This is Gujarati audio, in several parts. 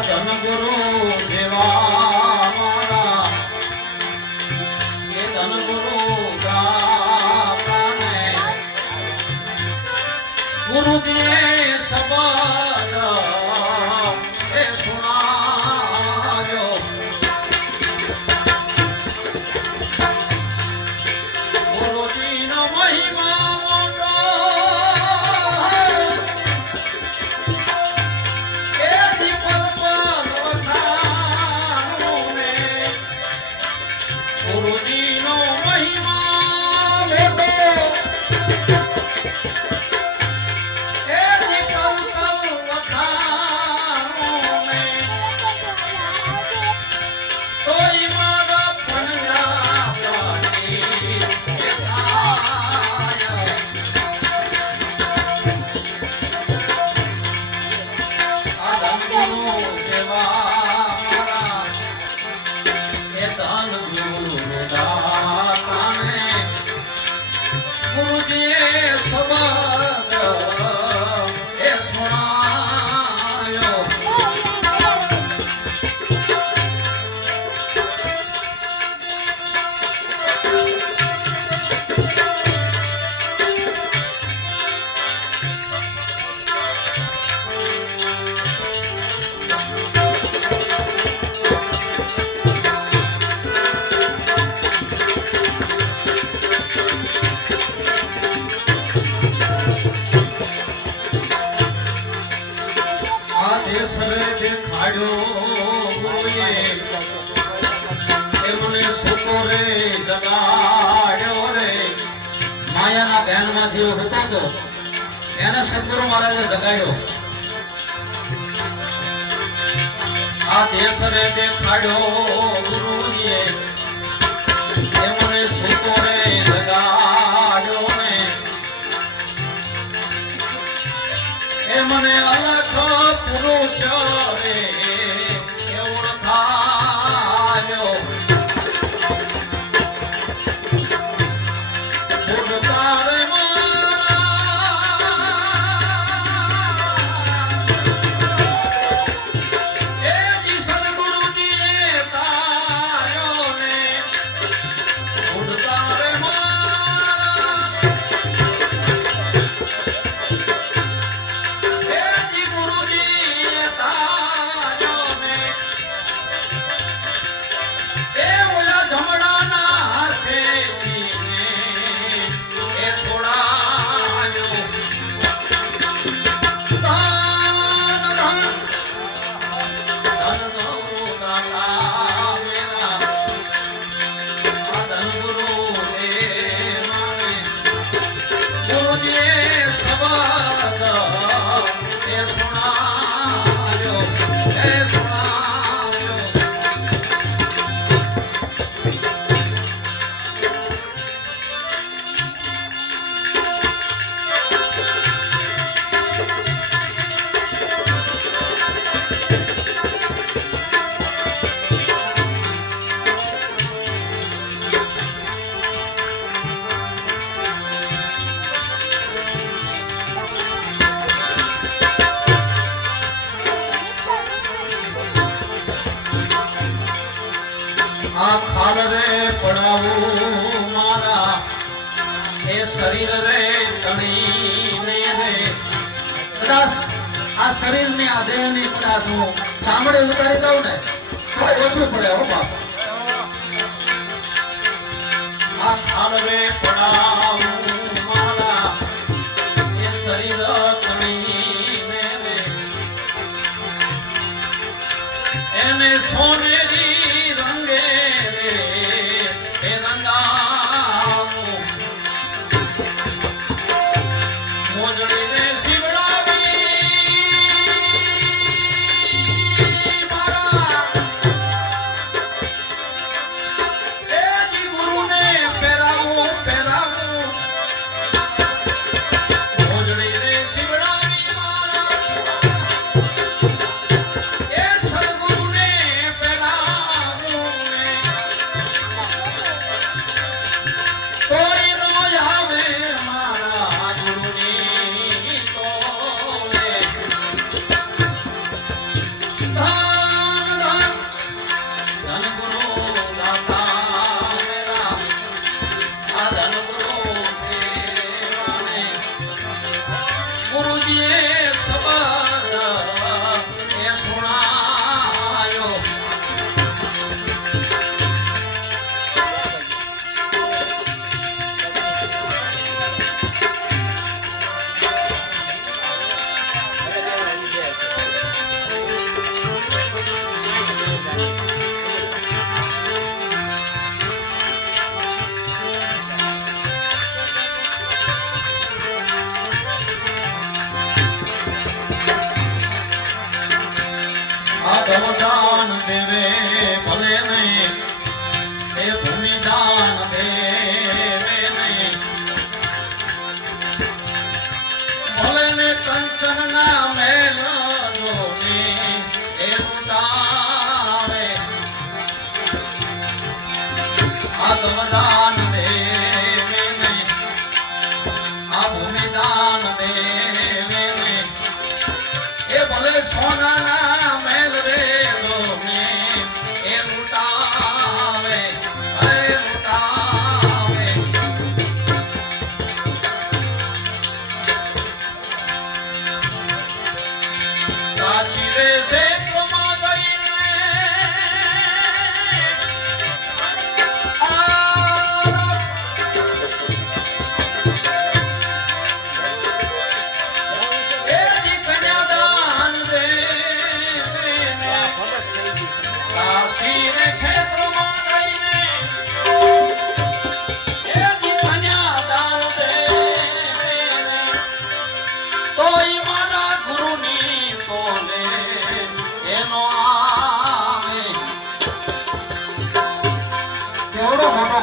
ધન ગુરુ દેવા મારા એ ધન ગુરુ ગાને ગુરુજી શબદ એ સુણાવ્યો ગુરુજીનો મહિમા મોટો એ દીપલ વખાણું ને ગુરુજીનો મહિમા મોટો એને સદગુરુ મહારાજે જગાડ્યો આ દેશ રે દેખાડ્યો ગુરુજીએ એ મને સુતો રે જગાડ્યો ને એ મને અલખ પુરુષ રે એ ઓળખાયો પડાવું મારા એ શરીર રે તણીને રે કદાચ આ શરીર ની આ દેહ ની કદાચ હું ચામડી ઉતારી દઉં ને તો ઓછું પડે હો બાપ આ ખાલ રે પડાવું મારા એ શરીર તણીને રે એને સોનેરી રંગે Pera આધવદાન દેવે ભલે ને એ ભૂમિદાન દેવે ને ભલે ને કંચન ના મેલ જોને એ ઉડાવે આધવદાન દેવે ને આ ભૂમિદાન દેવે ને એ ભલે સોનાના મેલ રે લોને એ લૂટાવે એ લૂટાવે સાચી રે ક્ષેત્રમાં ગઈને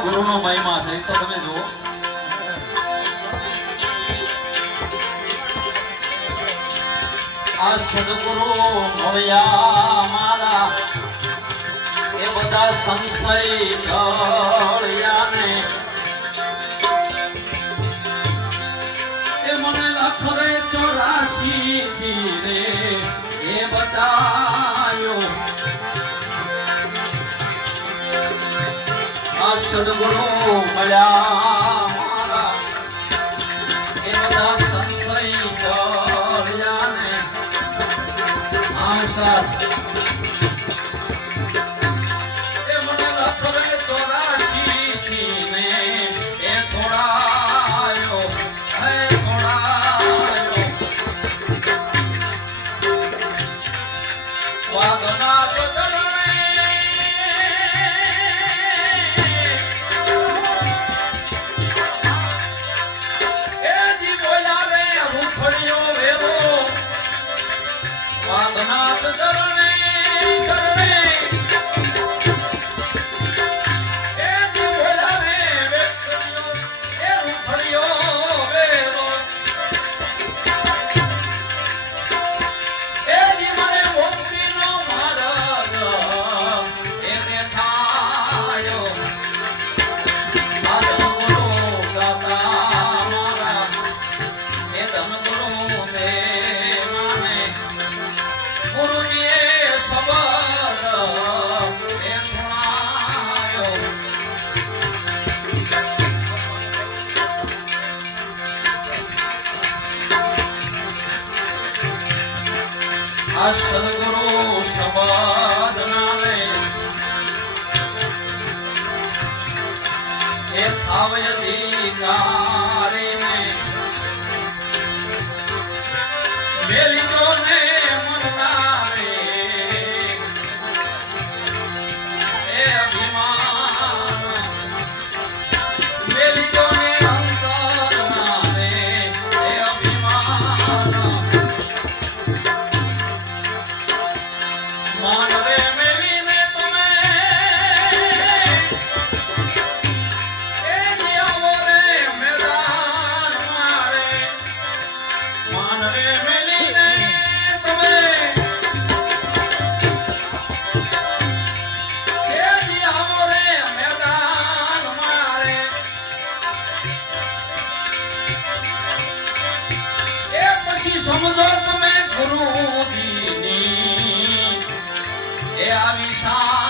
ગુરુનો મહિમા છે તો તમે જુઓ આ સદગુરુ મળ્યા મારા એ બધા સંશય ઢળ્યા ને એ મને લખ રે 84 થી રે એ બતાયો આ સદગુરુ મળ્યા મારા એ બધા સંશય ઢળ્યા ને આસાર એ મને લખ રે 84 થી ને એ છોડાયો હે છોડાયો વાગના તો નાથ ચરણે ચરણે એ જીવલા રે વેક્યો એ રૂપડિયો વેરો એ જીવને મુક્તિનો માર્ગ એ દેખાયો આત્મ ગુરુ દાતા મારા એ ધન ગુરુ દે ગુરુજીએ શબ્દ એ સુણાયો આ સદગુરુ શબ્દ નાલે એ થાવય અધિકારીને મેલી દો ને સમજો તમે ગુરુજીની એ આ વિશાળ